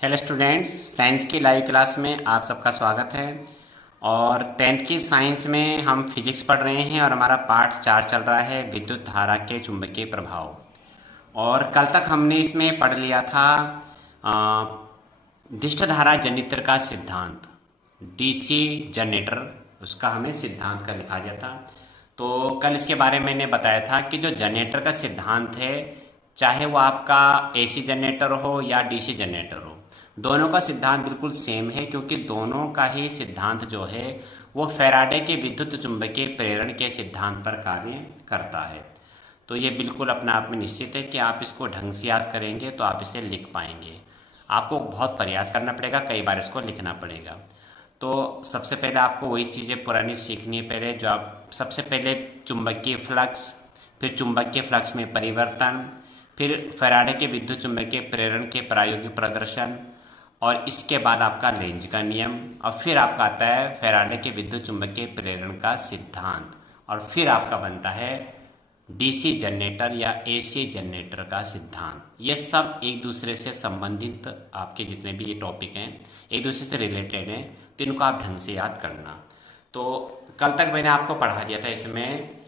Hello students, science की live class में आप सबका स्वागत है। और टेंथ की साइंस में हम फिजिक्स पढ़ रहे हैं और हमारा पार्ट 4 चल रहा है विद्युत धारा के चुंबकीय प्रभाव। और कल तक हमने इसमें पढ़ लिया था दिष्ट धारा जनित्र का सिद्धांत, डीसी जनरेटर, उसका हमें सिद्धांत का लिखा गया था। तो कल इसके बारे में मैंने बताया था कि जो जनरेटर का सिद्धांत है, चाहे वो आपका एसी जनरेटर हो या डीसी जनरेटर हो, दोनों का सिद्धांत बिल्कुल सेम है, क्योंकि दोनों का ही सिद्धांत जो है वो फैराडे के विद्युत चुंबकीय प्रेरण के सिद्धांत पर कार्य करता है। तो ये बिल्कुल अपने आप में निश्चित है कि आप इसको ढंग से याद करेंगे तो आप इसे लिख पाएंगे। आपको बहुत प्रयास करना पड़ेगा, कई बार इसको लिखना पड़ेगा। तो सबसे पहले आपको वही चीज़ें पुरानी सीखनी है। पहले जो आप सबसे पहले चुंबकीय फ्लक्स, फिर चुंबकीय फ्लक्स में परिवर्तन, फिर फैराडे के विद्युत चुंबकीय प्रेरण के प्रायोगिक प्रदर्शन, और इसके बाद आपका लेंज का नियम, और फिर आपका आता है फैराडे के विद्युत चुंबकीय प्रेरण का सिद्धांत, और फिर आपका बनता है डीसी जनरेटर या एसी जनरेटर का सिद्धांत। ये सब एक दूसरे से संबंधित आपके जितने भी ये टॉपिक हैं एक दूसरे से रिलेटेड हैं, तो इनको आप ढंग से याद करना। तो कल तक मैंने आपको पढ़ा दिया था इसमें,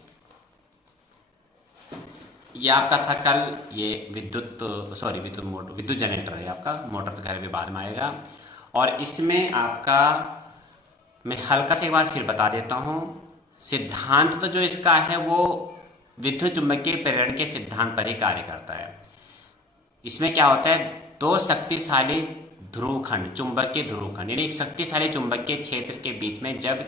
ये आपका था कल, ये विद्युत जनरेटर है आपका, मोटर तो खैर भी बाद में आएगा। और इसमें आपका मैं हल्का से एक बार फिर बता देता हूँ, सिद्धांत तो जो इसका है वो विद्युत चुंबकीय प्रेरण के सिद्धांत पर ही कार्य करता है। इसमें क्या होता है, दो शक्तिशाली ध्रुवखंड, चुंबकीय ध्रुवखंड, यानी एक शक्तिशाली चुंबकीय क्षेत्र के बीच में जब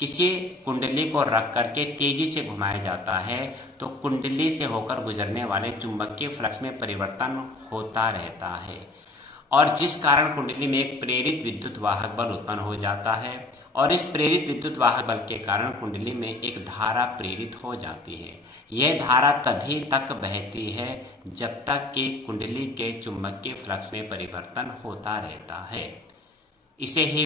किसी कुंडली को रख करके तेजी से घुमाया जाता है तो कुंडली से होकर गुजरने वाले चुंबकीय फ्लक्स में परिवर्तन होता रहता है, और जिस कारण कुंडली में एक प्रेरित विद्युत वाहक बल उत्पन्न हो जाता है, और इस प्रेरित विद्युत वाहक बल के कारण कुंडली में एक धारा प्रेरित हो जाती है। यह धारा तभी तक बहती है जब तक कि कुंडली के चुंबकीय फ्लक्स में परिवर्तन होता रहता है। इसे ही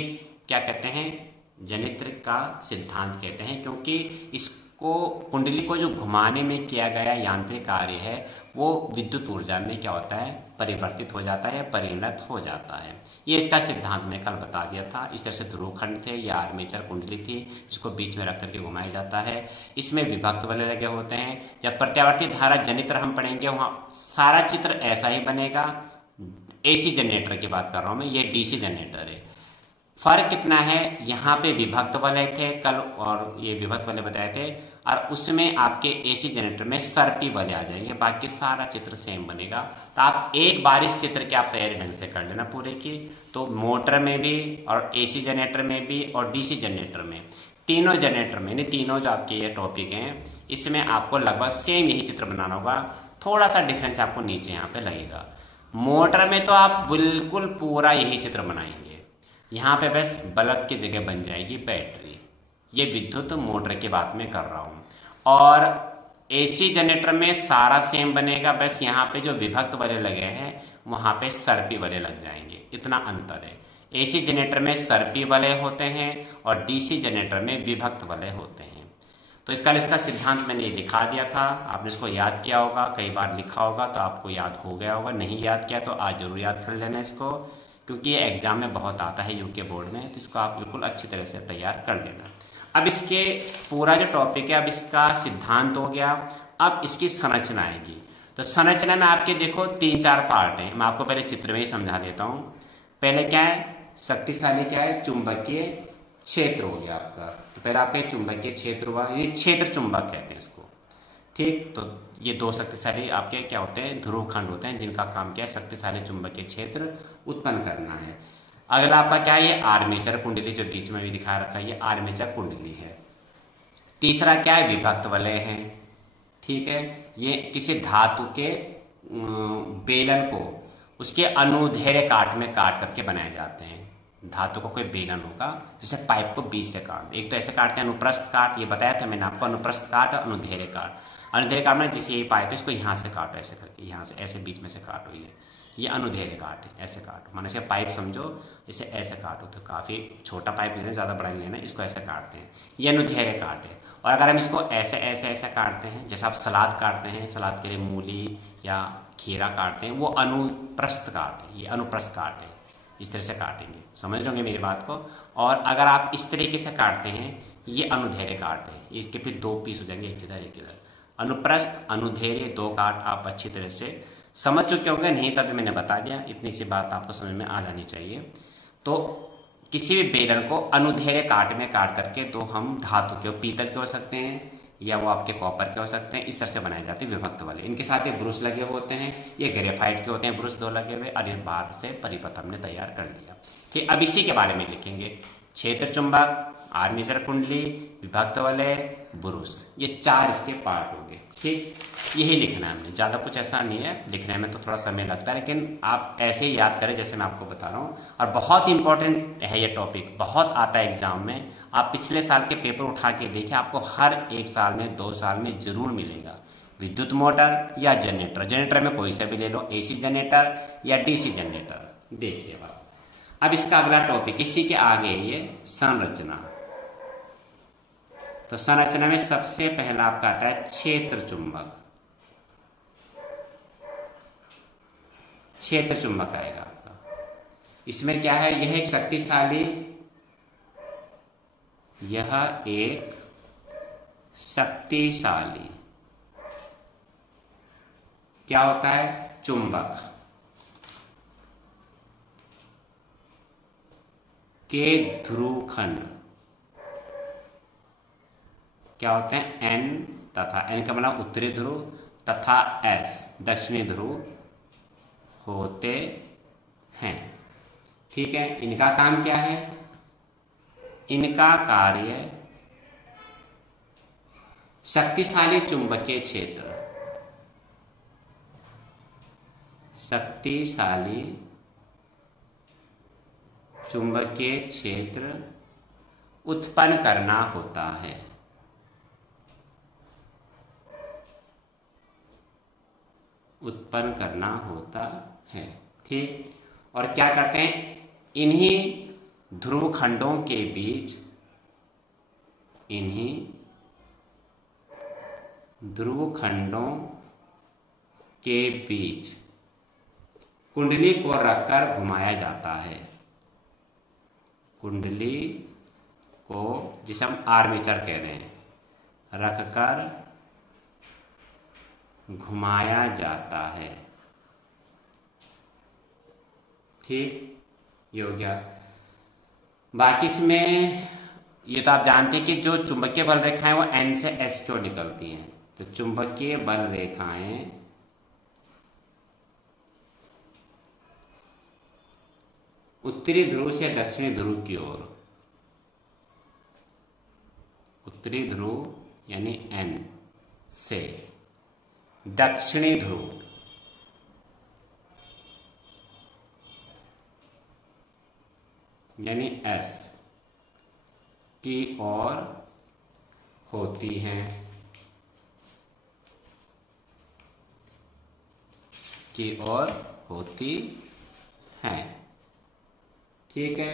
क्या कहते हैं, जनित्र का सिद्धांत कहते हैं, क्योंकि इसको कुंडली को जो घुमाने में किया गया यांत्रिक कार्य है वो विद्युत ऊर्जा में क्या होता है, परिवर्तित हो जाता है, परिणत हो जाता है। ये इसका सिद्धांत मैं कल बता दिया था। इस तरह से ध्रुवखंड थे या आर्मेचर कुंडली थी जिसको बीच में रख करके घुमाया जाता है। इसमें विभक्त वाले लगे होते हैं। जब प्रत्यावर्ती धारा जनित्र हम पढ़ेंगे वहाँ सारा चित्र ऐसा ही बनेगा। एसी जनरेटर की बात कर रहा हूँ मैं, ये डीसी जनरेटर है। फर्क कितना है, यहाँ पे विभक्त वाले थे कल और ये विभक्त वाले बताए थे, और उसमें आपके एसी जनरेटर में सर्पी वाले आ जाएंगे, बाकी सारा चित्र सेम बनेगा। तो आप एक बार इस चित्र की आप तैयारी ढंग से कर लेना पूरे की। तो मोटर में भी और एसी जनरेटर में भी और डीसी जनरेटर में, तीनों जनरेटर में, यानी तीनों जो आपके ये टॉपिक हैं इसमें आपको लगभग सेम यही चित्र बनाना होगा। थोड़ा सा डिफरेंस आपको नीचे यहाँ पे लगेगा। मोटर में तो आप बिल्कुल पूरा यही चित्र बनाएंगे, यहाँ पे बस बल्ब की जगह बन जाएगी बैटरी। ये विद्युत मोटर की बात में कर रहा हूँ। और एसी जनरेटर में सारा सेम बनेगा, बस यहाँ पे जो विभक्त वाले लगे हैं वहाँ पे सर्पी वाले लग जाएंगे, इतना अंतर है। एसी जनरेटर में सर्पी वाले होते हैं और डीसी जनरेटर में विभक्त वाले होते हैं। तो कल इसका सिद्धांत मैंने लिखा दिया था, आपने इसको याद किया होगा, कई बार लिखा होगा तो आपको याद हो गया होगा। नहीं याद किया तो आज जरूर याद कर लेना इसको, क्योंकि ये एग्जाम में बहुत आता है यूके बोर्ड में, तो इसको आप बिल्कुल अच्छी तरह से तैयार कर लेना। अब इसके पूरा जो टॉपिक है, अब इसका सिद्धांत हो गया, अब इसकी संरचना आएगी। तो संरचना में आपके देखो 3-4 पार्ट हैं, मैं आपको पहले चित्र में ही समझा देता हूँ। पहले क्या है, शक्तिशाली क्या है, चुंबकीय क्षेत्र हो गया आपका। तो पहले आपका चुंबकीय क्षेत्र हुआ, ये क्षेत्र चुंबक कहते हैं इसको, ठीक। तो ये दो शक्तिशाली आपके क्या होते हैं, ध्रुवखंड होते हैं जिनका काम क्या है, शक्तिशाली चुंबकीय क्षेत्र उत्पन्न करना है। अगला आपका क्या है, ये आर्मेचर कुंडली, जो बीच में भी दिखा रखा है, ये आर्मेचर कुंडली है। तीसरा क्या है, विभक्त वलय है, ठीक है। ये किसी धातु के बेलन को उसके अनुदैर्ध्य काट में काट करके बनाए जाते हैं। धातु को कोई बेलन होगा, जैसे पाइप को बीच से काट, एक तो ऐसे काटते हैं अनुप्रस्थ काट, ये बताया था मैंने आपको, अनुप्रस्थ काट और अनुदैर्ध्य काट। अनुदैर्ध्य काट में जैसे ये पाइप है इसको यहाँ से काटो, ऐसे करके यहाँ से ऐसे बीच में से काटो, ये अनुदैर्ध्य काट है, ऐसे काटो, माने इसे पाइप समझो, इसे ऐसे काटो। तो काफ़ी छोटा पाइप लेना, ज़्यादा बड़ा नहीं लेना, इसको ऐसे काटते हैं, ये अनुदैर्ध्य काट है। और अगर हम इसको ऐसे ऐसे ऐसे काटते हैं, जैसे आप सलाद काटते हैं, सलाद के लिए मूली या खीरा काटते हैं, वो अनुप्रस्थ काट है, ये अनुप्रस्थ काट है। इस तरह से काटेंगे, समझ लोगे मेरी बात को। और अगर आप इस तरीके से काटते हैं, ये अनुधैर्य काट है, इसके फिर दो पीस हो जाएंगे, एक इधर एक इधर। अनुप्रस्थ अनुधैर्य दो काट आप अच्छी तरह से समझ चुके होंगे, नहीं तभी मैंने बता दिया, इतनी सी बात आपको समझ में आ जानी चाहिए। तो किसी भी बेलन को अनुधैर्य काट में काट करके तो हम धातु के, पीतल के हो सकते हैं या वो आपके कॉपर के हो सकते हैं, इस तरह से बनाए जाते हैं विभक्त वाले। इनके साथ ये ब्रुश लगे होते हैं, ये ग्रेफाइट के होते हैं ब्रुश दो लगे हुए, और ये बाहर से परिपथ हमने तैयार कर लिया। ठीक, अब इसी के बारे में लिखेंगे, क्षेत्र चुंबक, आर्मेचर कुंडली, विभक्त वलय, ब्रुश, ये चार इसके पार्ट हो गए। ठीक, यही लिखना है हमने, ज़्यादा कुछ ऐसा नहीं है, लिखने में तो थोड़ा समय लगता है, लेकिन आप ऐसे ही याद करें जैसे मैं आपको बता रहा हूँ। और बहुत इंपॉर्टेंट है ये टॉपिक, बहुत आता है एग्जाम में। आप पिछले साल के पेपर उठा के देखिए, आपको हर एक साल में 2 साल में जरूर मिलेगा। विद्युत मोटर या जनरेटर, जनरेटर में कोई सा भी ले लो, AC जनरेटर या DC जनरेटर। देखिए अब इसका अगला टॉपिक, इसी के आगे ये संरचना। तो संरचना में सबसे पहला आपका आता है क्षेत्र चुंबक। क्षेत्र चुंबक आएगा आपका। इसमें क्या है, यह एक शक्तिशाली क्या होता है, चुंबक के ध्रुवखंड क्या होते हैं, N तथा N का मतलब उत्तरी ध्रुव तथा S दक्षिणी ध्रुव होते हैं। ठीक है, इनका काम क्या है, इनका कार्य शक्तिशाली चुंबकीय क्षेत्र, शक्तिशाली चुंबकीय क्षेत्र उत्पन्न करना होता है। उत्पन्न करना होता है। ठीक, और क्या करते हैं, इन्हीं ध्रुव खंडों के बीच, इन्हीं ध्रुव खंडों के बीच कुंडली को रखकर घुमाया जाता है। कुंडली को, जिसे हम आर्मेचर कह रहे हैं, रखकर घुमाया जाता है। ठीक, ये हो गया। बाकी इसमें ये तो आप जानते हैं कि जो चुंबकीय बल रेखाएं वो N से S क्यों निकलती हैं। तो चुंबकीय बल रेखाएं उत्तरी ध्रुव से दक्षिणी ध्रुव की ओर, उत्तरी ध्रुव यानी N से दक्षिणी ध्रुव यानी S की ओर होती हैं, की ओर होती हैं। ठीक है,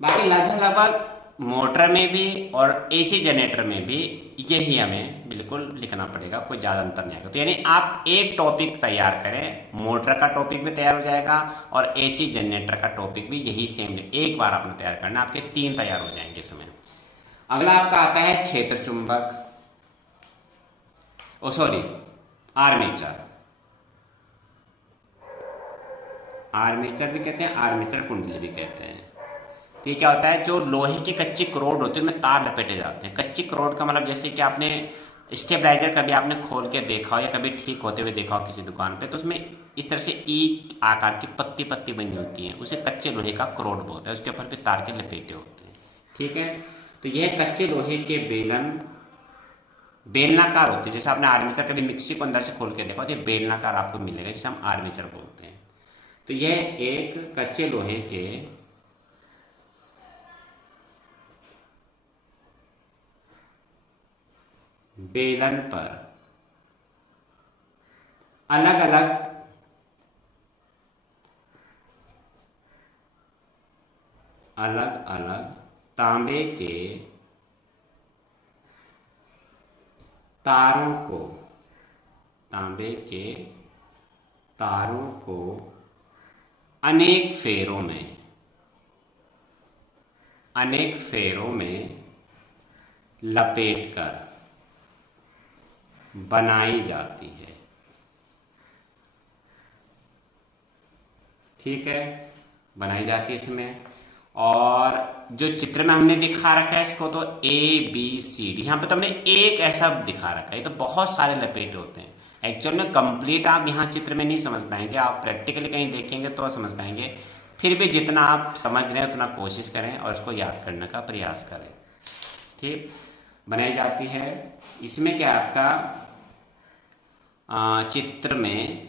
बाकी लगभग मोटर में भी और AC जनरेटर में भी यही हमें बिल्कुल लिखना पड़ेगा, कोई ज़्यादा अंतर नहीं आएगा। तो यानी आप एक टॉपिक तैयार करें, मोटर का टॉपिक भी तैयार हो जाएगा और AC जनरेटर का टॉपिक भी यही सेम एक बार आपने तैयार करना, आपके 3 तैयार हो जाएंगे इसमें। अगला आपका आता है क्षेत्र चुंबक, आर्मेचर। आर्मेचर भी कहते हैं, आर्मेचर कुंडली भी कहते हैं। तो ये क्या होता है, जो लोहे की कच्ची करोड होती है उनमें तार लपेटे जाते हैं। कच्ची करोड का मतलब जैसे कि आपने स्टेबलाइजर कभी आपने खोल के देखा हो या कभी ठीक होते हुए देखा हो किसी दुकान पे, तो उसमें इस तरह से ई आकार की पत्ती पत्ती बनी होती है, उसे कच्चे लोहे का करोड बोलता है, उसके ऊपर भी तार के लपेटे होते हैं। ठीक है, तो यह कच्चे लोहे के बेलन बेलनाकार होते हैं। जैसे आपने आर्मेचर कभी मिक्सी को अंदर से खोल के देखा हो, तो ये बेलनाकार आपको मिलेगा, जिसे हम आर्मेचर बोलते हैं। तो यह एक कच्चे लोहे के बेलन पर अलग अलग तांबे के तारों को अनेक फेरों में लपेटकर बनाई जाती है। ठीक है, बनाई जाती है इसमें। और जो चित्र में हमने दिखा रखा है इसको, तो ABCD, यहाँ पे तो हमने एक ऐसा दिखा रखा है, ये तो बहुत सारे लपेटे होते हैं। एक्चुअल में कंप्लीट आप यहाँ चित्र में नहीं समझ पाएंगे, आप प्रैक्टिकली कहीं देखेंगे तो समझ पाएंगे। फिर भी जितना आप समझ रहे हैं उतना कोशिश करें और इसको याद करने का प्रयास करें। ठीक, बनाई जाती है। इसमें क्या आपका चित्र में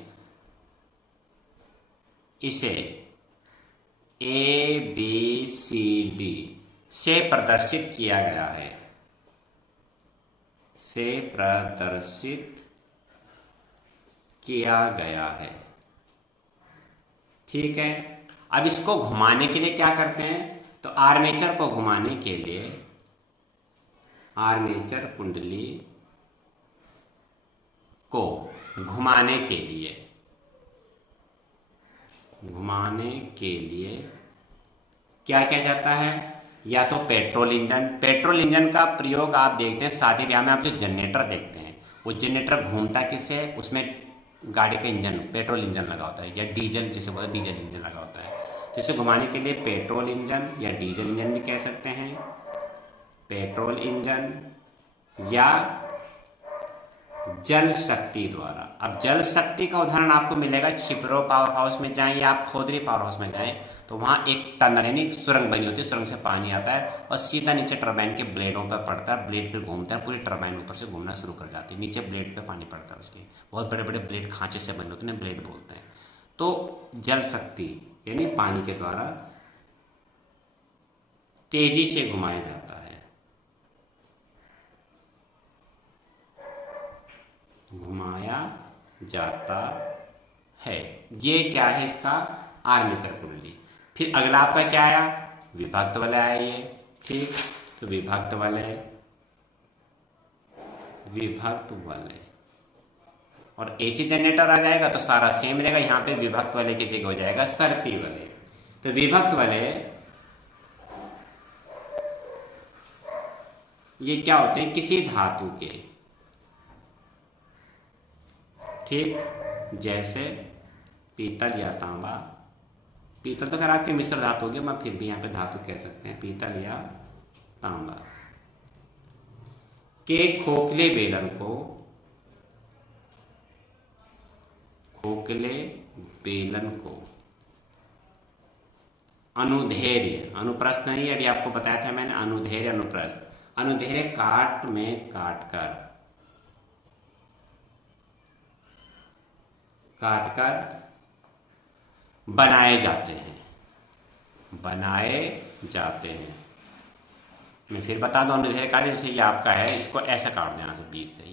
इसे ABCD से प्रदर्शित किया गया है, ठीक है। अब इसको घुमाने के लिए क्या करते हैं, तो आर्मेचर को घुमाने के लिए, आर्मेचर कुंडली को घुमाने के लिए क्या किया जाता है, या तो पेट्रोल इंजन का प्रयोग आप देखते हैं शादी ब्याह में, आप जो जनरेटर देखते हैं वो जनरेटर घूमता किससे, उसमें गाड़ी का इंजन पेट्रोल इंजन लगा होता है, या डीजल जिसे बोलते हैं डीजल इंजन लगा होता है। तो इसे घुमाने के लिए पेट्रोल इंजन या डीजल इंजन भी कह सकते हैं, पेट्रोल इंजन या जल शक्ति द्वारा। अब जल शक्ति का उदाहरण आपको मिलेगा छिपरो पावर हाउस में जाएं या आप खोदरी पावर हाउस में जाएं, तो वहां एक टनल यानी सुरंग बनी होती है, सुरंग से पानी आता है और सीधा नीचे टरबाइन के ब्लेडों पर पड़ता है, ब्लेड पे घूमता है, पूरी टरबाइन ऊपर से घूमना शुरू कर जाती है, नीचे ब्लेड पे पानी पड़ता है उसके, बहुत बड़े बड़े ब्लेड खांचे से बने होते हैं, ब्लेड बोलते हैं। तो जल शक्ति यानी पानी के द्वारा तेजी से घुमाया जाता है, ये क्या है इसका आर्मेचर कुंडली। फिर अगला आपका क्या आया, विभक्त वलय आया ये। ठीक, तो विभक्त वलय और AC जनरेटर आ जाएगा तो सारा सेम रहेगा, यहाँ पे विभक्त वलय की जगह हो जाएगा सर्पी वलय। तो विभक्त वलय ये क्या होते हैं, किसी धातु के, ठीक, जैसे पीतल या तांबा, पीतल तो खैर आपके मिश्र धातु हो गए, मैं फिर भी यहाँ पे धातु कह सकते हैं, पीतल या तांबा के खोखले बेलन को अनुदैर्ध्य, अनुप्रस्थ नहीं, अभी आपको बताया था मैंने, अनुदैर्ध्य अनुप्रस्थ, अनुदैर्ध्य काट में काट कर बनाए जाते हैं। मैं फिर बता दूं, अनुदैर्ध्य काट, जैसे ये आपका है, इसको ऐसे काट दो, यहाँ से बीच से,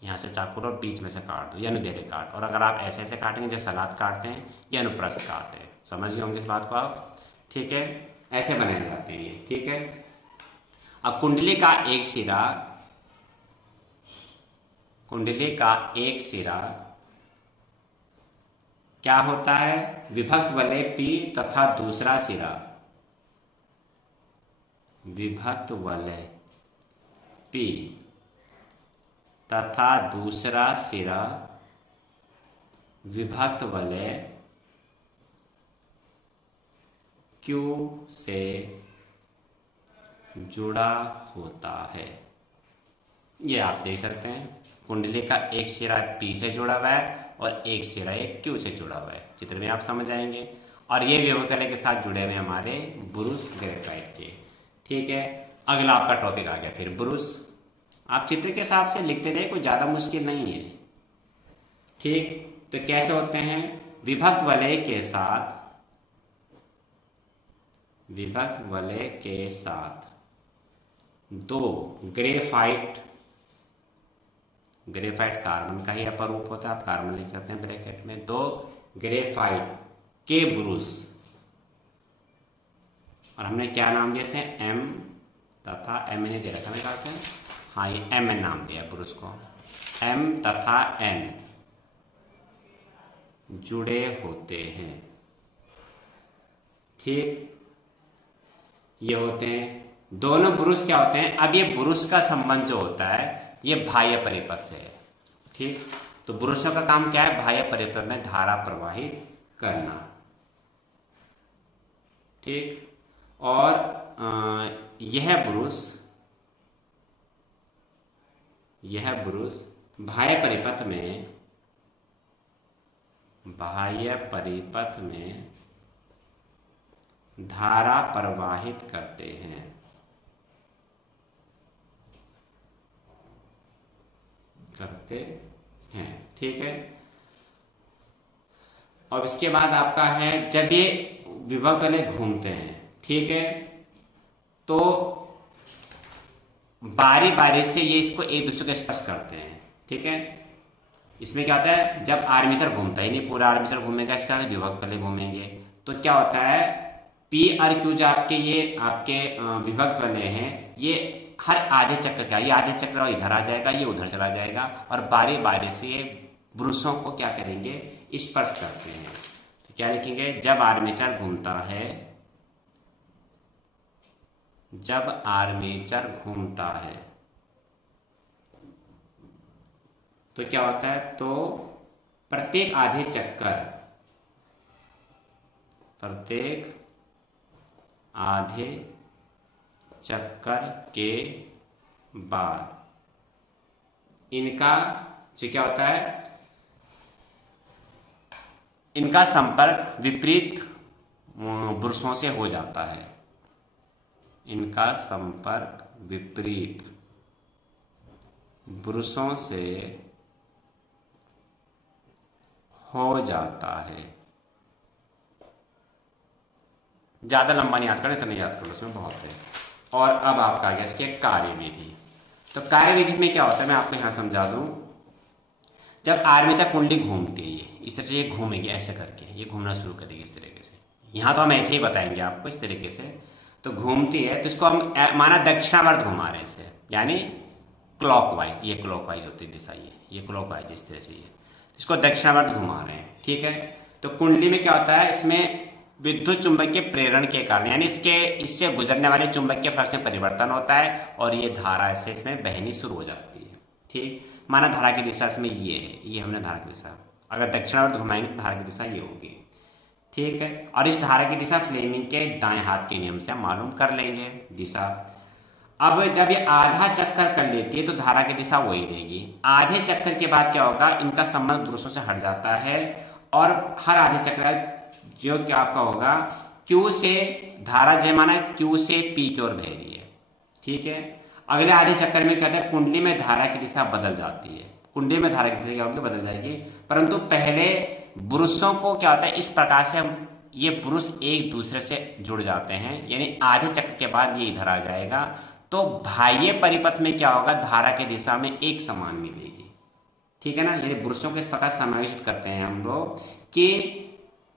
यहाँ से चाकू और बीच में से काट दो, ये अनुदैर्ध्य काट। और अगर आप ऐसे ऐसे काटेंगे जैसे सलाद काटते हैं, ये अनुप्रस्थ काट है। समझ गए होंगे इस बात को आप, ठीक है, ऐसे बनाए जाते हैं ये, ठीक है। अब कुंडली का एक सिरा क्या होता है, विभक्त वलय P तथा दूसरा सिरा विभक्त वलय P तथा दूसरा सिरा विभक्त वलय Q से जुड़ा होता है। ये आप देख सकते हैं, कुंडली का एक सिरा P से जुड़ा हुआ है और एक सिरा एक Q से जुड़ा हुआ है, चित्र में आप समझ आएंगे। और ये विभक्त वलय के साथ जुड़े हुए हमारे ब्रूस ग्रेफाइट के, ठीक है। अगला आपका टॉपिक आ गया फिर ब्रूस। आप चित्र के हिसाब से लिखते जाइए, कोई ज़्यादा मुश्किल नहीं है, ठीक। तो कैसे होते हैं, विभक्त वलय के साथ दो ग्रेफाइट कार्बन का ही अपरूप होता है, आप कार्बन लिख सकते हैं ब्रैकेट में, दो ग्रेफाइट के ब्रूस, और हमने क्या नाम दिया इसे, M तथा M ने दे रखा है, से हाँ ये MN नाम दिया ब्रूस को, M तथा N जुड़े होते हैं, ठीक, ये होते हैं दोनों ब्रुश क्या होते हैं। अब ये ब्रुश का संबंध जो होता है ये बाह्य परिपथ से है। ठीक, तो ब्रुशों का काम क्या है, बाह्य परिपथ में धारा प्रवाहित करना। ठीक, और यह ब्रुश बाह्य परिपथ में धारा प्रवाहित करते हैं। ठीक है, और इसके बाद आपका है जब ये विभव तले घूमते हैं, ठीक है, तो बारी बारी से ये इसको एक दूसरे को स्पर्श करते हैं। ठीक है, इसमें क्या होता है, जब आर्मेचर घूमता है, नहीं पूरा आर्मेचर घूमेगा, इसका विभव तले घूमेंगे, तो क्या होता है पी और क्यू जो आपके विभव तले हैं, ये हर आधे चक्र का, ये आधे चक्र इधर आ जाएगा, ये उधर चला जाएगा, और बारी बारी से ये ब्रुशों को क्या करेंगे, स्पर्श करते हैं। तो क्या लिखेंगे, जब आर्मेचर घूमता है, तो क्या होता है, तो प्रत्येक आधे चक्कर के बाद इनका जो क्या होता है, इनका संपर्क विपरीत ब्रुशों से हो जाता है। इनका संपर्क विपरीत ब्रुशों से हो जाता है। ज्यादा लंबा नहीं याद करें, इतना याद करो, उसमें बहुत है। और अब आपका आ गया इसके कार्यविधि। तो कार्यविधि में क्या होता है, मैं आपको यहां समझा दूं। जब आर्मेचर कुंडली घूमती है, इस तरह से ये घूमेगी, ऐसे करके ये घूमना शुरू करेगी इस तरीके से। यहाँ तो हम ऐसे ही बताएंगे आपको इस तरीके से। तो घूमती है तो इसको हम माना दक्षिणावर्त घुमा रहे हैं इसे, यानी क्लॉकवाइज, ये क्लॉकवाइज होती है दिशा, ये क्लॉकवाइज इस तरह से, ये इसको दक्षिणावर्त घुमा रहे हैं। ठीक है, तो कुंडली में क्या होता है, इसमें विद्युत चुंबक के प्रेरण के कारण, यानी इससे गुजरने वाले चुंबक के फ्लक्स में परिवर्तन होता है और ये धारा ऐसे इसमें बहनी शुरू हो जाती है। ठीक, माना धारा की दिशा इसमें ये है, ये हमने धारा की दिशा, अगर दक्षिणावर्त घुमाएंगे तो धारा की दिशा ये होगी। ठीक है, और इस धारा की दिशा फ्लेमिंग के दाएं हाथ के नियम से हम मालूम कर लेंगे दिशा। अब जब ये आधा चक्कर कर लेती है तो धारा की दिशा वही रहेगी। आधे चक्कर के बाद क्या होगा, इनका संबंध ब्रुशों से हट जाता है और हर आधे चक्कर जो क्या आपका होगा, क्यू से धारा जो माना क्यू से पी की ओर बह रही है। ठीक है, अगले आधे चक्कर में क्या होता है, कुंडली में धारा की दिशा बदल जाती है। कुंडली में धारा की दिशा क्या होगी, बदल जाएगी, परंतु पहले ब्रुशों को क्या होता है, इस प्रकार से ये ब्रुश एक दूसरे से जुड़ जाते हैं, यानी आधे चक्र के बाद ये इधर आ जाएगा। तो बाह्य परिपथ में क्या होगा, धारा की दिशा में एक समान मिलेगी। ठीक है ना, ये ब्रुशों को इस प्रकार समायोजित करते हैं हम लोग कि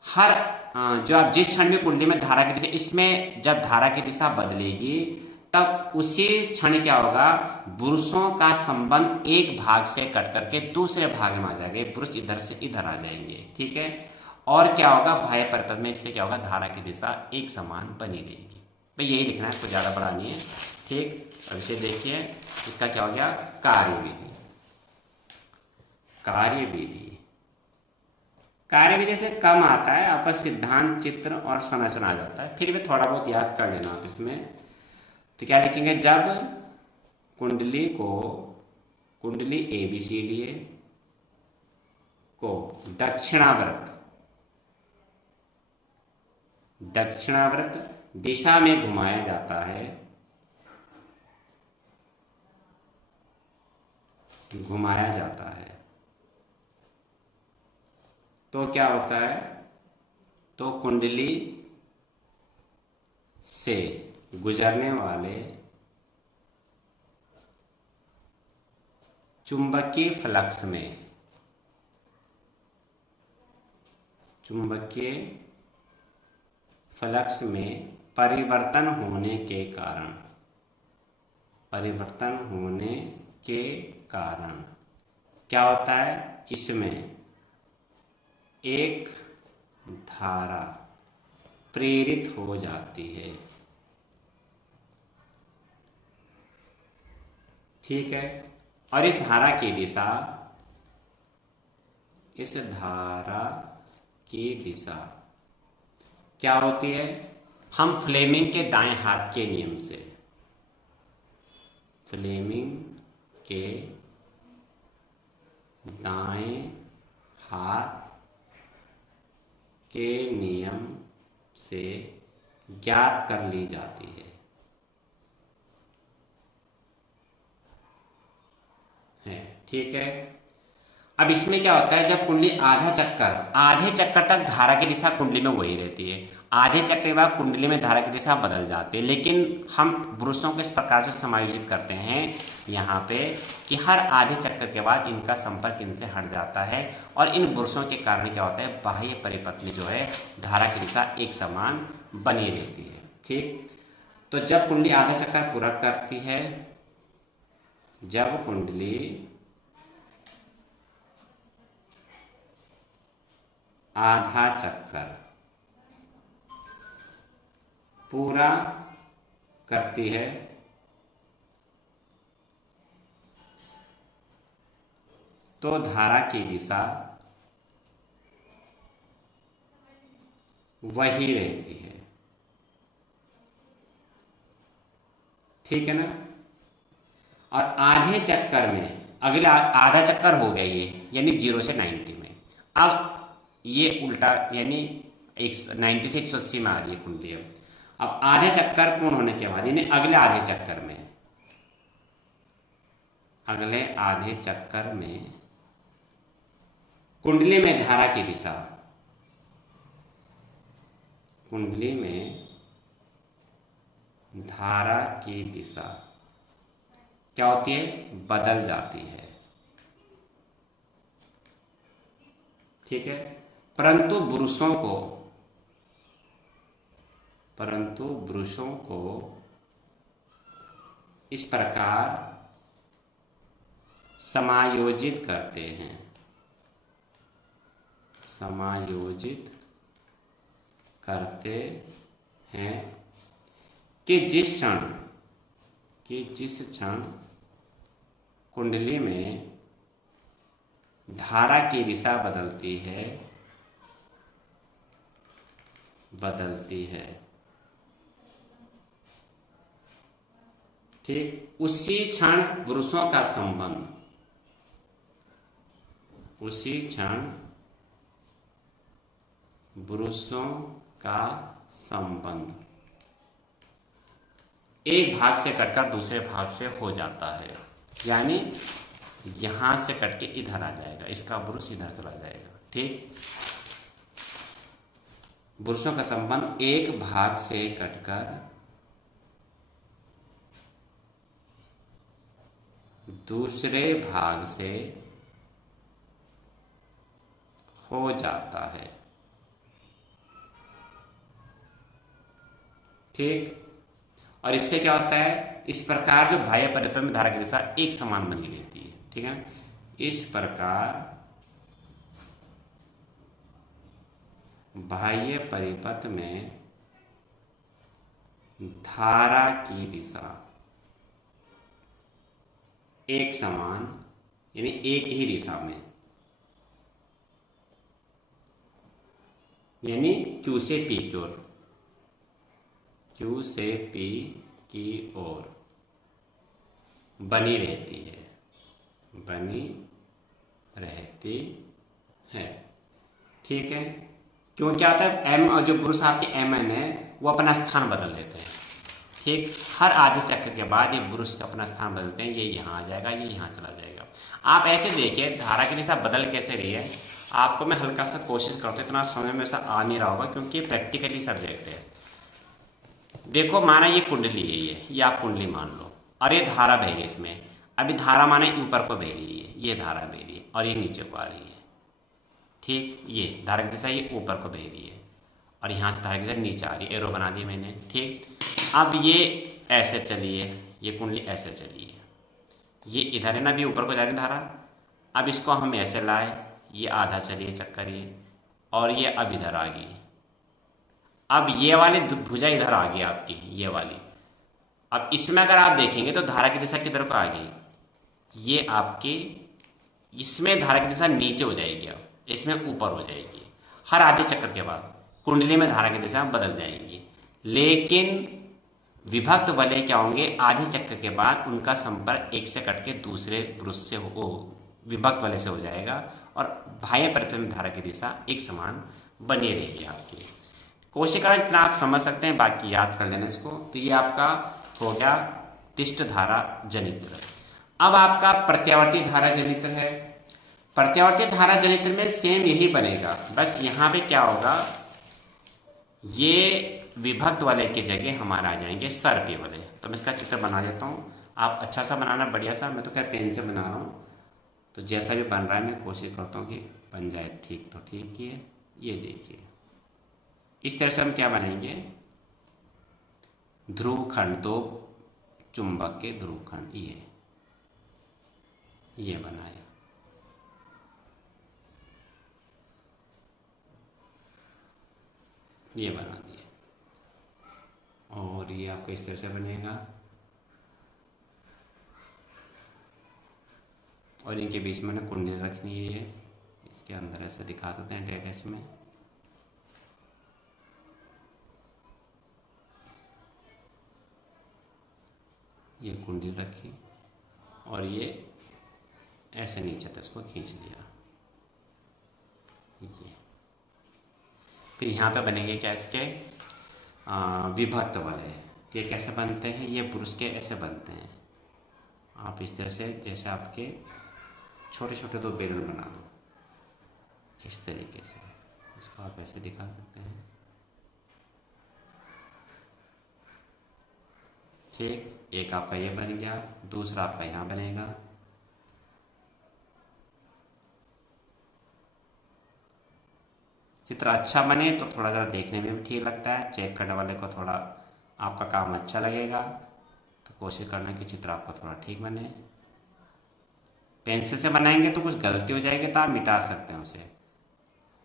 हर जो आप जिस क्षण में कुंडली में धारा की दिशा, इसमें जब धारा की दिशा बदलेगी तब उसी क्षण क्या होगा, ब्रुशों का संबंध एक भाग से कट करके दूसरे भाग में आ जाएगा, ब्रुश इधर से इधर आ जाएंगे। ठीक है, और क्या होगा, बाह्य परिपथ में इससे क्या होगा, धारा की दिशा एक समान बनी रहेगी। भाई यही लिखना है, कुछ ज्यादा बड़ा नहीं है। ठीक, अब इसे देखिए, इसका क्या हो गया, कार्यविधि। कार्यविधि से कम आता है, आपका सिद्धांत, चित्र और संरचना आ जाता है। फिर भी थोड़ा बहुत याद कर लेना आप इसमें। तो क्या लिखेंगे, जब कुंडली ABCD को दक्षिणावर्त दिशा में घुमाया जाता है, तो क्या होता है, तो कुंडली से गुजरने वाले चुंबकीय फ्लक्स में परिवर्तन होने के कारण क्या होता है, इसमें एक धारा प्रेरित हो जाती है। ठीक है। और इस धारा की दिशा क्या होती है? हम फ्लेमिंग के दाएं हाथ के नियम से, फ्लेमिंग के दाएं हाथ के नियम से ज्ञात कर ली जाती है। ठीक है। अब इसमें क्या होता है, जब कुंडली आधे चक्कर तक धारा की दिशा कुंडली में वही रहती है, आधे चक्कर के बाद कुंडली में धारा की दिशा बदल जाती है। लेकिन हम पुरुषों को इस प्रकार से समायोजित करते हैं यहाँ पे कि हर आधे चक्कर के बाद इनका संपर्क इनसे हट जाता है, और इन पुरुषों के कारण क्या होता है, बाह्य परिपथ में जो है धारा की दिशा एक समान बनी रहती है। ठीक। तो जब कुंडली आधा चक्कर पूरा करती है, जब कुंडली आधा चक्कर पूरा करती है तो धारा की दिशा वही रहती है। ठीक है ना। और आधे चक्कर में अगला आधा चक्कर हो गया ये, यानी 0 से 90 में। अब ये उल्टा, यानी 90 से 180 में आ रही है कुंडली। अब आधे चक्कर पूर्ण होने के बाद, यानी अगले आधे चक्कर में कुंडली में धारा की दिशा, कुंडली में धारा की दिशा क्या होती है, बदल जाती है। ठीक है। परंतु पुरुषों को इस प्रकार समायोजित करते हैं कि जिस क्षण कुंडली में धारा की दिशा बदलती है, ठीक, उसी क्षण पुरुषों का संबंध एक भाग से कटकर दूसरे भाग से हो जाता है। यानी यहां से कट के इधर आ जाएगा, इसका पुरुष इधर चला जाएगा। ठीक। पुरुषों का संबंध एक भाग से कटकर दूसरे भाग से हो जाता है। ठीक। और इससे क्या होता है, इस प्रकार जो बाह्य परिपथ में धारा की दिशा एक समान बनी रहती है। ठीक है। इस प्रकार बाह्य परिपथ में धारा की दिशा एक समान, यानी एक ही दिशा में, यानी Q से P की ओर, Q से P की ओर बनी रहती है। ठीक है। क्यों क्या होता है, M और जो पुरुष आपके MN है वो अपना स्थान बदल देते हैं। ठीक। हर आधे चक्र के बाद ये पुरुष अपना स्थान बदलते हैं, ये यहाँ आ जाएगा, ये यहाँ चला जाएगा। आप ऐसे देखिए धारा की दिशा बदल कैसे रही है। आपको मैं हल्का सा कोशिश करता हूँ, इतना समय में ऐसा आ नहीं रहा होगा क्योंकि प्रैक्टिकली सब्जेक्ट है। देखो, माना ये कुंडली है, ये आप कुंडली मान लो, और ये धारा बह रही है इसमें। अभी धारा माने ऊपर को बह रही है, ये धारा बह रही है, और ये नीचे को आ रही है। ठीक। ये धारा की दिशा ये ऊपर को बह रही है, और यहाँ से धारा की दिशा नीचे आ रही है। एरो बना दी मैंने। ठीक। अब ये ऐसे चलिए, ये कुंडली ऐसे चलिए, ये इधर है ना, भी ऊपर को जा रही धारा। अब इसको हम ऐसे लाए, ये आधा चलिए चक्कर ये, और ये अब इधर आ गई। अब ये वाली भुजा इधर आ गई आपकी, ये वाली। अब इसमें अगर आप देखेंगे तो धारा की दिशा किधर को आ गई, ये आपकी, इसमें धारा की दिशा नीचे हो जाएगी, अब इसमें ऊपर हो जाएगी। हर आधे चक्कर के बाद कुंडली में धारा की दिशा बदल जाएंगी। लेकिन विभक्त वलय क्या होंगे, आधे चक्कर के बाद उनका संपर्क एक से कट के दूसरे पुरुष से हो, विभक्त वलय से हो जाएगा और बाह्य परितल में धारा की दिशा एक समान बनी रहेगी आपकी। कोशिका इतना आप समझ सकते हैं, बाकी याद कर लेना इसको। तो ये आपका हो गया तिष्ठ धारा जनित्र। अब आपका प्रत्यावर्ती धारा जनित्र है। प्रत्यावर्ती धारा जनित्र में सेम यही बनेगा, बस यहाँ पे क्या होगा, ये विभक्त वाले की जगह हमारा आ जाएंगे सर्पी वाले। तो मैं इसका चित्र बना देता हूँ, आप अच्छा सा बनाना, बढ़िया सा। मैं तो खैर पेन से बना रहा हूँ, तो जैसा भी बन रहा है मैं कोशिश करता हूँ कि बन जाए ठीक। तो ठीक है, ये देखिए इस तरह से हम क्या बनाएंगे, ध्रुव खंड, दो चुंबक के ध्रुव खंड, ये बनाया। ये बना दिया और ये आपको इस तरह से बनेगा और इनके बीच में ना कुंडली रखनी है। ये इसके अंदर ऐसे दिखा सकते हैं डेटेस में। ये कुंडली रखी और ये ऐसे नीचे तक इसको खींच लिया। ये फिर यहाँ पे बनेंगे क्या इसके विभक्त वलय। ये कैसे बनते हैं, ये पुरुष के ऐसे बनते हैं। आप इस तरह से, जैसे आपके छोटे छोटे दो बेलन बना दो इस तरीके से, इसको आप ऐसे दिखा सकते हैं। ठीक, एक आपका ये बन गया, दूसरा आपका यहाँ बनेगा। चित्र अच्छा बने तो थोड़ा ज़रा देखने में भी ठीक लगता है, चेक करने वाले को थोड़ा आपका काम अच्छा लगेगा। तो कोशिश करना कि चित्र आपका थोड़ा ठीक बने। पेंसिल से बनाएंगे तो कुछ गलती हो जाएगी तो आप मिटा सकते हैं उसे,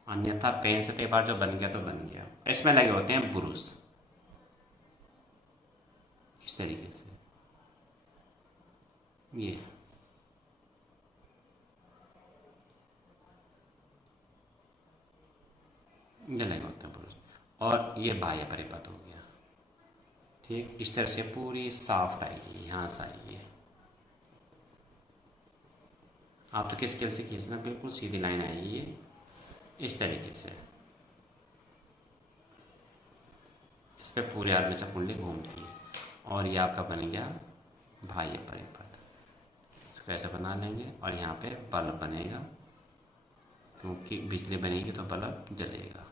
अन्यथा पेन से तो एक बार जो बन गया तो बन गया। इसमें लगे होते हैं बुरुश इस तरीके से, ये लगे होते हैं बुरुश। और ये बाह्य परिपथ हो गया। ठीक, इस तरह से पूरी साफ्ट आएगी, यहाँ से आएगी। आप तो किस स्केल से खींचना, बिल्कुल सीधी लाइन आएगी ये इस तरीके से। इस पर पूरी आर्मेचर कुंडली घूमती है और ये आपका बन गया बाह्य परिपथ। इसको ऐसे बना लेंगे और यहाँ पे बल्ब बनेगा, क्योंकि बिजली बनेगी तो बल्ब जलेगा।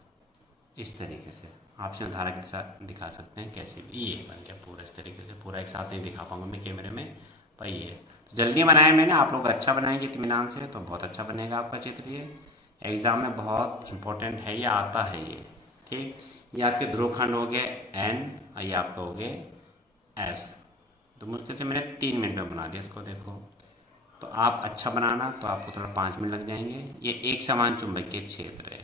इस तरीके से आप इसमें धारा के साथ दिखा सकते हैं कैसे भी। ये बन गया पूरा इस तरीके से, पूरा एक साथ नहीं दिखा पाऊंगा मैं कैमरे में, पर ये तो जल्दी बनाया मैंने। आप लोग अच्छा बनाएंगे इत्मीनान से तो बहुत अच्छा बनेगा आपका चित्र। ये एग्ज़ाम में बहुत इंपॉर्टेंट है, ये आता है ये। ठीक, ये आपके ध्रुवखंड हो गए N और ये आपका हो गए S। तो मुश्किल से मैंने 3 मिनट में बना दिया इसको, देखो। तो आप अच्छा बनाना तो आपको थोड़ा 5 मिनट लग जाएंगे। ये एक समान चुंबकीय क्षेत्र है,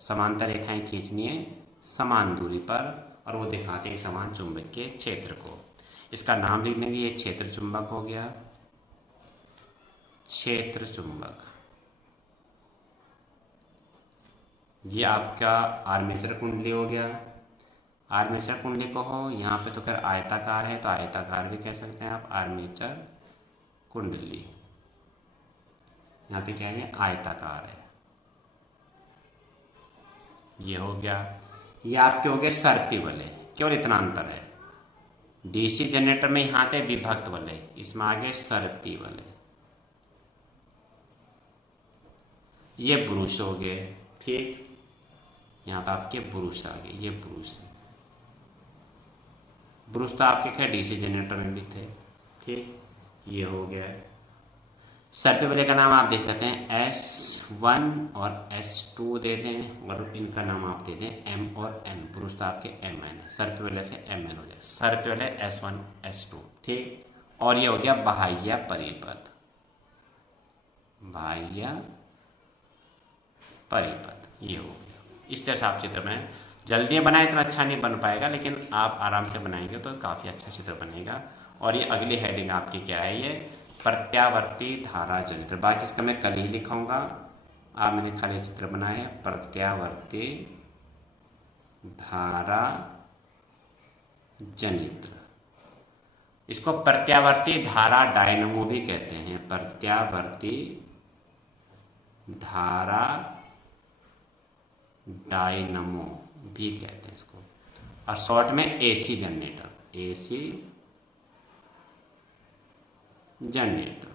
समांतर रेखाएं खींचनी है समान दूरी पर और वो दिखाते हैं समान चुंबकीय क्षेत्र को। इसका नाम लिख देंगे, ये क्षेत्र चुंबक हो गया, क्षेत्र चुंबक। ये आपका आर्मेचर कुंडली हो गया। आर्मेचर कुंडली को हो, यहाँ पे तो खैर आयताकार है तो आयताकार भी कह सकते हैं आप, आर्मेचर कुंडली। यहाँ पे क्या है, आयताकार है। ये हो गया। ये आपके हो गए सर्पी वलय, केवल इतना अंतर है। डीसी जनरेटर में यहाँ थे विभक्त वलय, इसमें आगे सर्पी वलय। ये ब्रूश हो गए। ठीक, यहाँ पे आपके ब्रूश आ गए, ये ब्रूश है। ब्रूश तो आपके खैर डीसी जनरेटर में भी थे। ठीक, ये हो गया। सर्पी वलय का नाम आप दे सकते हैं S1 और S2 दे दें, और इनका नाम आप दे दें M और N। ब्रूश तो आपके MN है, सर्पी वलय से MN हो जाए, सर्पी वलय S1 S2। ठीक, और ये हो गया बाह्य परिपथ, बाह्य परिपथ ये हो गया। इस तरह से आप चित्र बनाएं। जल्दी बनाए इतना अच्छा नहीं बन पाएगा, लेकिन आप आराम से बनाएंगे तो काफ़ी अच्छा चित्र बनेगा। और ये अगली हेडिंग आपकी क्या है, ये प्रत्यावर्ती धारा जनित्र। बाकी इसका मैं कल ही लिखाऊंगा। आप मैंने खाली चित्र बनाए हैं प्रत्यावर्ती धारा जनित्र। इसको प्रत्यावर्ती धारा डायनमो भी कहते हैं, प्रत्यावर्ती धारा डायनमो भी कहते हैं इसको, और शॉर्ट में एसी जनरेटर, एसी जनरेटर,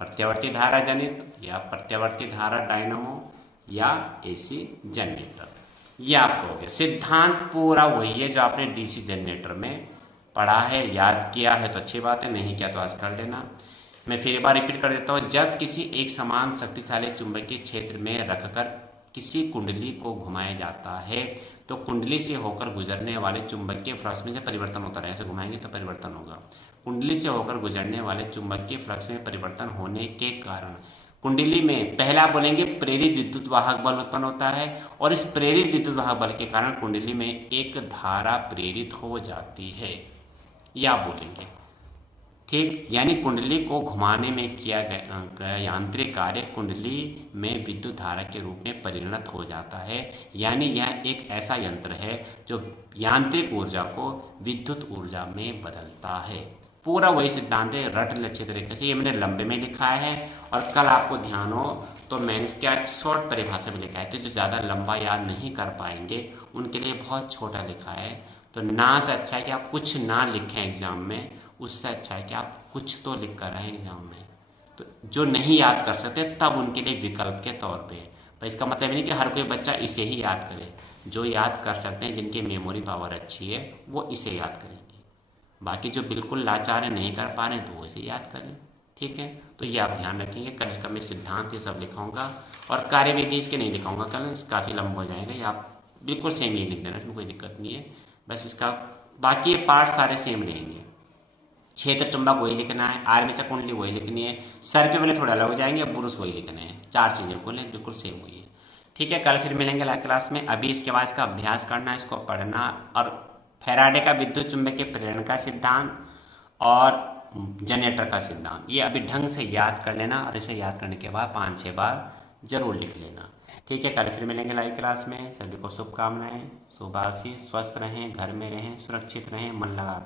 प्रत्यावर्ती धारा जनित या प्रत्यावर्ती धारा डायनमो या एसी जनरेटर। ये आपको हो गया। सिद्धांत पूरा वही है जो आपने डीसी जनरेटर में पढ़ा है, याद किया है तो अच्छी बात है, नहीं किया तो आज कर लेना। मैं फिर एक बार रिपीट कर देता हूँ। जब किसी एक समान शक्तिशाली चुंबकीय क्षेत्र में रखकर किसी कुंडली को घुमाया जाता है तो कुंडली से होकर गुजरने वाले चुंबकीय फ्लक्स में से परिवर्तन होता है। ऐसे घुमाएंगे तो परिवर्तन होगा। कुंडली से होकर गुजरने वाले चुंबकीय फ्लक्स में परिवर्तन होने के कारण कुंडली में पहला बोलेंगे प्रेरित विद्युत वाहक बल उत्पन्न होता है, और इस प्रेरित विद्युत वाहक बल के कारण कुंडली में एक धारा प्रेरित हो जाती है, या बोलेंगे। ठीक, यानी कुंडली को घुमाने में किया गया यांत्रिक कार्य कुंडली में विद्युत धारा के रूप में परिणत हो जाता है। यानी यह एक ऐसा यंत्र है जो यांत्रिक ऊर्जा को विद्युत ऊर्जा में बदलता है। पूरा वही सिद्धांत है, रट ले अच्छे तरीके से। ये मैंने लंबे में लिखा है, और कल आपको ध्यान हो तो मैंने इसका शॉर्ट परिभाषा में लिखा है कि जो ज़्यादा लंबा याद नहीं कर पाएंगे उनके लिए बहुत छोटा लिखा है। तो ना से अच्छा है कि आप कुछ ना लिखें एग्जाम में, उससे अच्छा है कि आप कुछ तो लिख कर आए एग्जाम में। तो जो नहीं याद कर सकते तब उनके लिए विकल्प के तौर पे, पर इसका मतलब नहीं कि हर कोई बच्चा इसे ही याद करे। जो याद कर सकते हैं, जिनकी मेमोरी पावर अच्छी है, वो इसे याद करेंगे। बाकी जो बिल्कुल लाचार है, नहीं कर पा रहे हैं, तो वो इसे याद करें। ठीक है, तो ये आप ध्यान रखेंगे। कल इसका मैं सिद्धांत ये सब लिखाऊंगा, और कार्यविधि इसके नहीं लिखाऊंगा कल, काफ़ी लंबा हो जाएगा। ये आप बिल्कुल सेम ही लिख देना, इसमें कोई दिक्कत नहीं है। बस इसका बाकी पार्ट सारे सेम रहेंगे। क्षेत्र चुंबक वही लिखना है, आर्मेचर कुंडली वही लिखनी है, सर पे वाले थोड़ा अलग हो जाएंगे, ब्रुश वही लिखने हैं। 4 चीज़ें को लें, बिल्कुल सेम हुई है। ठीक है, कल फिर मिलेंगे लाइव क्लास में। अभी इसके बाद इसका अभ्यास करना, इसको पढ़ना, और फैराडे का विद्युत चुंबकीय प्रेरण का सिद्धांत और जनरेटर का सिद्धांत, ये अभी ढंग से याद कर लेना, और इसे याद करने के बाद 5-6 बार जरूर लिख लेना। ठीक है, कल फिर मिलेंगे लाइव क्लास में। सभी को शुभकामनाएं, शुभ आशीष, स्वस्थ रहें, घर में रहें, सुरक्षित रहें, मन लगा